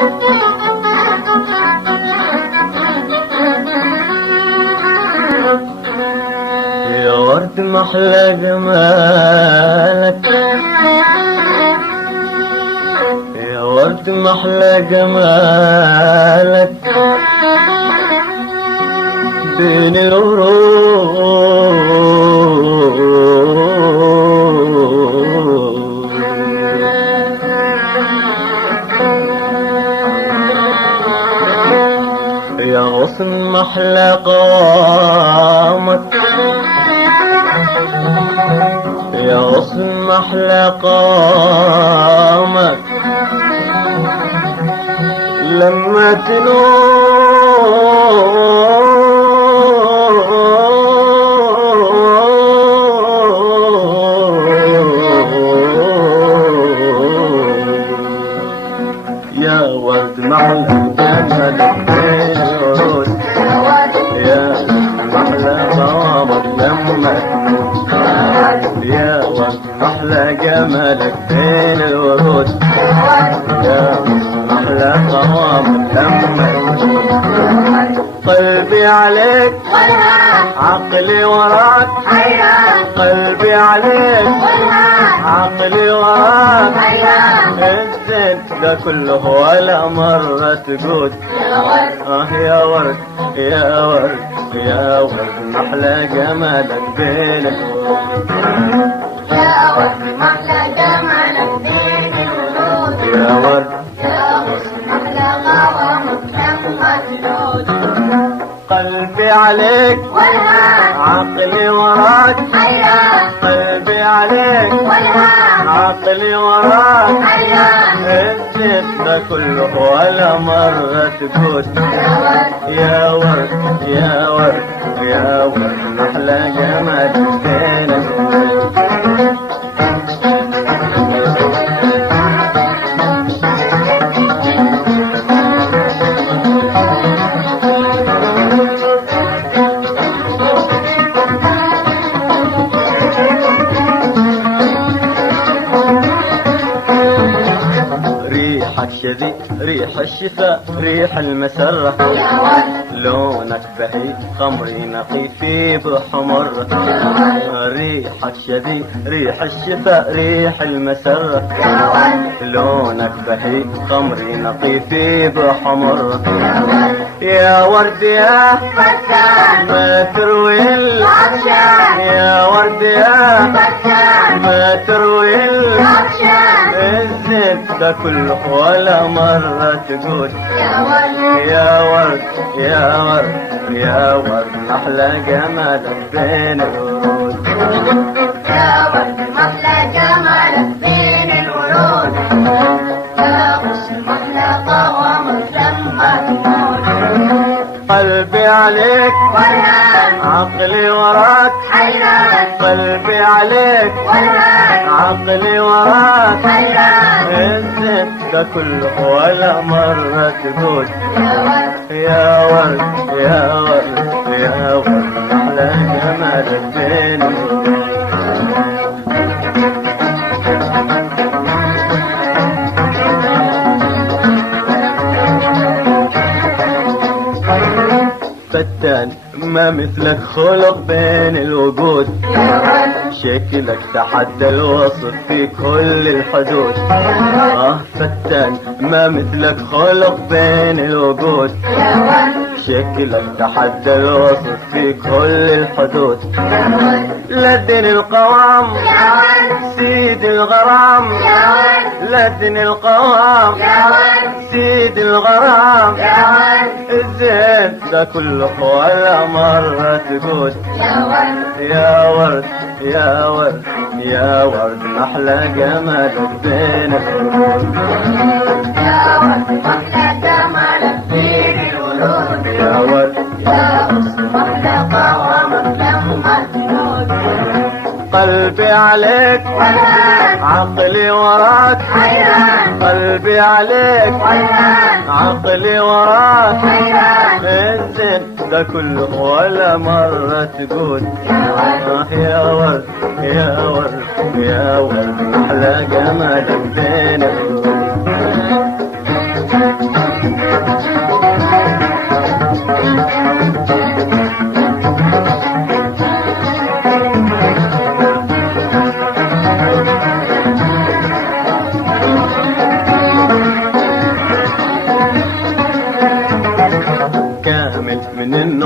يا ورد محلى جمالك، يا ورد محلى جمالك بين الورود. يا غصن محلى قوامك، يا غصن محلى قوامك لما يا ورد محلى جمالك بين الورود، يا محلى قوامك لما يا ورد محلى جمالك بين الورود، يا محلى قوامك لما قلبي عليك عقلي وراك، قلبي عليك عقلي وراك، الزين ده كله ولا مرة تقول يا ورد يا ورد يا ورد محلى جمالك بين الورود، يا ورد محلى جمالك بين الورود، يا ورد يا ورد محلى قوامك لما تنود. قلبي عليك عقلي وراك، قلبي عليك عقلي وراك، الزيت ده كله ولا مرة تقول يا ورد يا ورد يا ورد محلى جمالك بين الورود. ريحك شذي ريح الشفاء ريح المسرة، لونك بهي خمري نقي في بحمر، ريحك شذي ريح الشفاء ريح المسرة، لونك بهي خمري نقي في بحمر، يا ورد يا فتان ما تروي العطشان، يا ورد يا فتان ما تروي العطشان، الزيت ده كله ولا مرة تقول يا ورد يا ورد يا ورد يا ورد محلى جمالك بين الورود، يا ورد محلى جمالك بين الورود، يا غصن محلى قوامك لما تموت. قلبي عليك عقلي وراك، قلبي عليك عقلي وراك، الزيت ده كله ولا مرة تقول يا ورد يا ورد يا ورد محلى جمالك بين الورود. فتان ما مثلك خلق بين الوجود، شكلك تحدى الوصف في كل الحدود، فتان ما مثلك خلق بين الوجود، شكلك تحدى الوصف في كل الحدود، لدن القوام سيد الغرام، لدن القوام سيد الغرام، الزين ده كله ولا مرة تقول يا ورد يا ورد يا ورد محلى جمالك بين الورود، يا ورد محلى جمالك بين الورود، يا ورد يا غصن محلى قوامك لما تموت. قلبي عليك عقلي وراك، قلبي عليك عقلي وراك، الزين ده كله ولا مرة تقول يا ورد يا ورد يا ورد محلى جمالك بين الورود.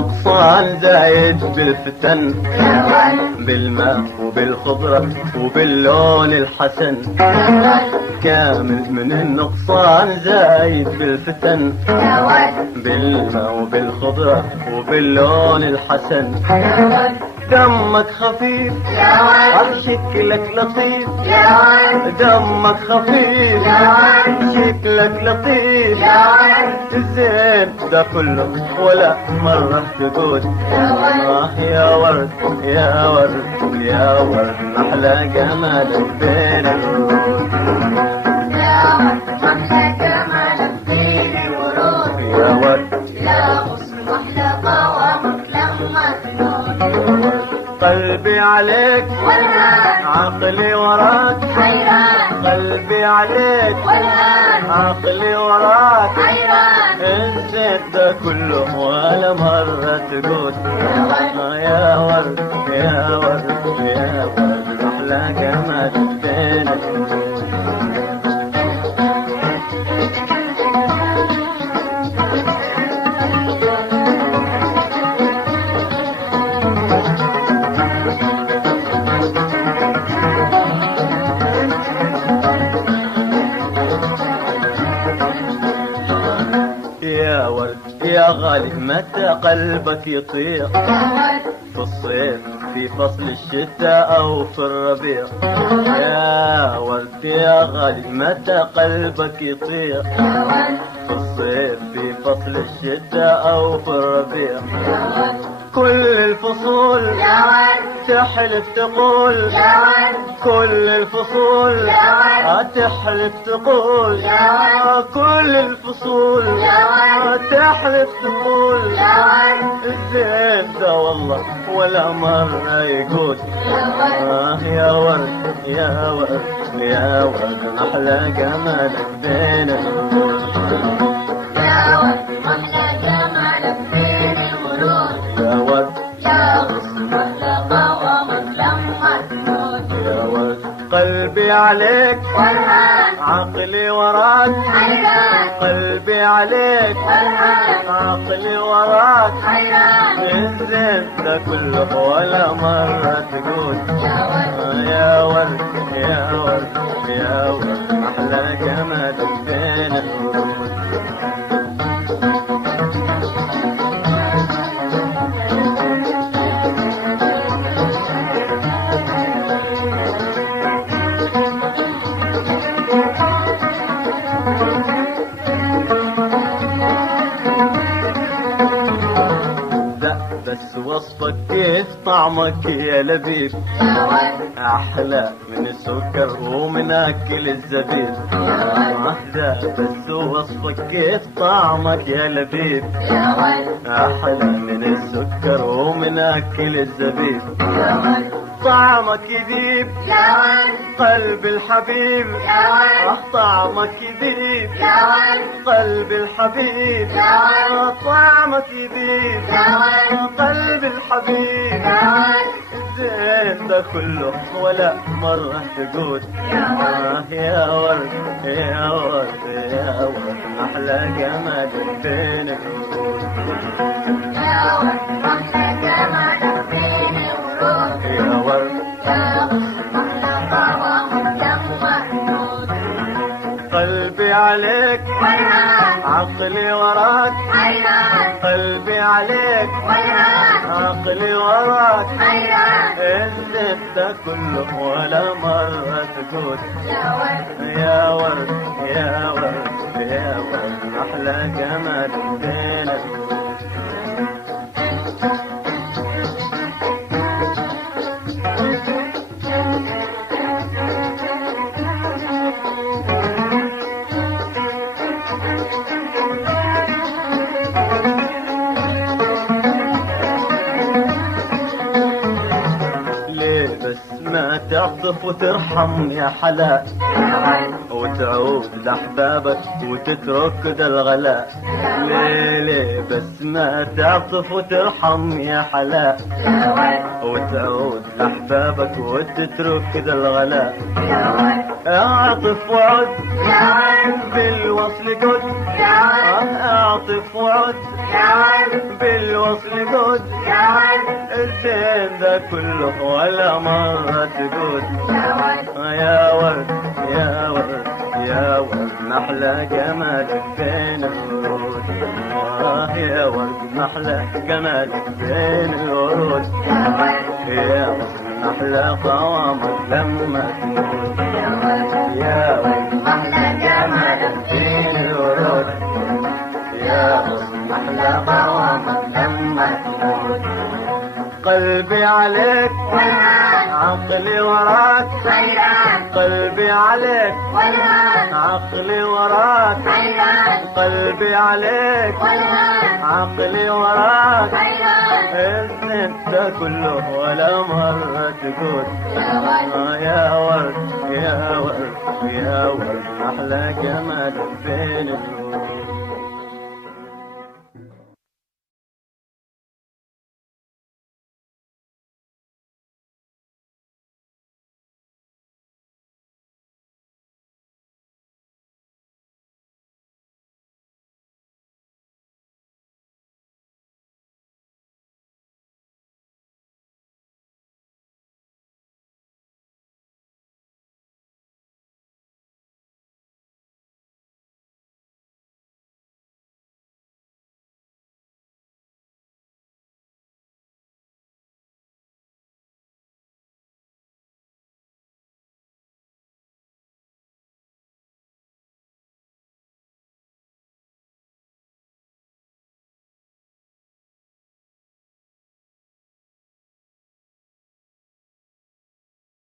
النقصان زايد بالفتن، يا ولد بالماء وبالخضرة وباللون الحسن. كامل من النقصان زايد بالفتن، يا ولد بالماء وبالخضرة وباللون الحسن. يا ولد دمك خفيف يا ولد شكلك لطيف، يا ولد دمك خفيف يا ولد شكلك لطيف. يا ولد الزين ده كله ولا مرة تقول يا ورد يا ورد يا ورد أحلى جمالك بين الورود. يا ورد محلى جمالك بين الورود، يا ورد يا غصن محلى قوامك لما تنود. قلبي عليك والهان عقلي وراك، حيران قلبي عليك والهان عقلي وراك. حيران الزين ده كله ولا مرة تقول يا ورد يا ورد يا ورد أحلى جمال بين الورود. يا ورد يا غالي متى قلبك يطير، في الصيف في فصل الشتاء أو في الربيع. يا ورد يا غالي متى قلبك يطير، في الصيف في فصل الشتاء أو في الربيع. كل الفصول يا ورد تحلف تقول، يا ورد كل الفصول يا تحلف تقول، يا كل الفصول يا تحلف تقول يا ورد الزين ده والله ولا مرة يقول يا ورد يا ورد يا ورد أحلى جمالك بين الورود. يا ورد محلى جمالك بين الورود، يا ورد يا غصن محلى قوامك لما تنود. يا ورد قلبي عليك والهان عقلي وراك، حيران قلبي عليك والهان عقلي وراك. حيران الزين ده كله ولا مرة تقول يا ورد يا ورد يا ورد يا ورد أحلى جمالك بين الورود. ده بس وصفك كيف طعمك يا لبيب، يا ورد أحلى من السكر ومن أكل الزبيب. ده بس وصفك كيف طعمك يا لبيب، يا ورد أحلى من السكر ومن أكل الزبيب. يا ورد طعمك يذيب يا ورد قلب الحبيب، يا ورد طعمك يذيب يا ورد قلب الحبيب، يا ورد طعمك يذيب يا ورد قلب الحبيب. يا ورد الزين ده كله ولا مرة تقول يا ورد يا ورد يا ورد أحلى جمال بين الورود. يا ورد محلى جمالك بين الورود، يا ورد يا غصن محلى قوامك لما تنود. قلبي عليك والهان عقلي وراك، حيران قلبي عليك والهان عقلي وراك. حيران الزين ده كله ولا مرة تقول يا ورد يا ورد يا ورد يا ورد أحلى جمال بين الورود. ليه بس ما تعطف وترحم يا حلا، وتعود لأحبابك وتترك ذا الغلاء. ليلي بس ما تعطف وترحم يا حلا، وتعود لأحبابك وتترك ذا الغلاء. اعطف وعد بالوصل قد، اعطف وعد بالوصل قد، الزين ذا كله ولا مرة تقول. يا ورد يا ورد يا ورد محلى جمالك بين الورود. يا ورد محلى جمالك بين الورود. يا ورد محلى قوامك لما تموت. يا ورد محلى جمالك بين الورود. يا ورد محلى قوامك لما تموت. قلبي عليك والهان عقلي وراك، حيران قلبي عليك والهان عقلي وراك، حيران قلبي عليك والهان عقلي وراك. حيران انت كله ولا مرة تقول. يا ورد يا ورد يا ورد يا ورد أحلى جمال بين الورود.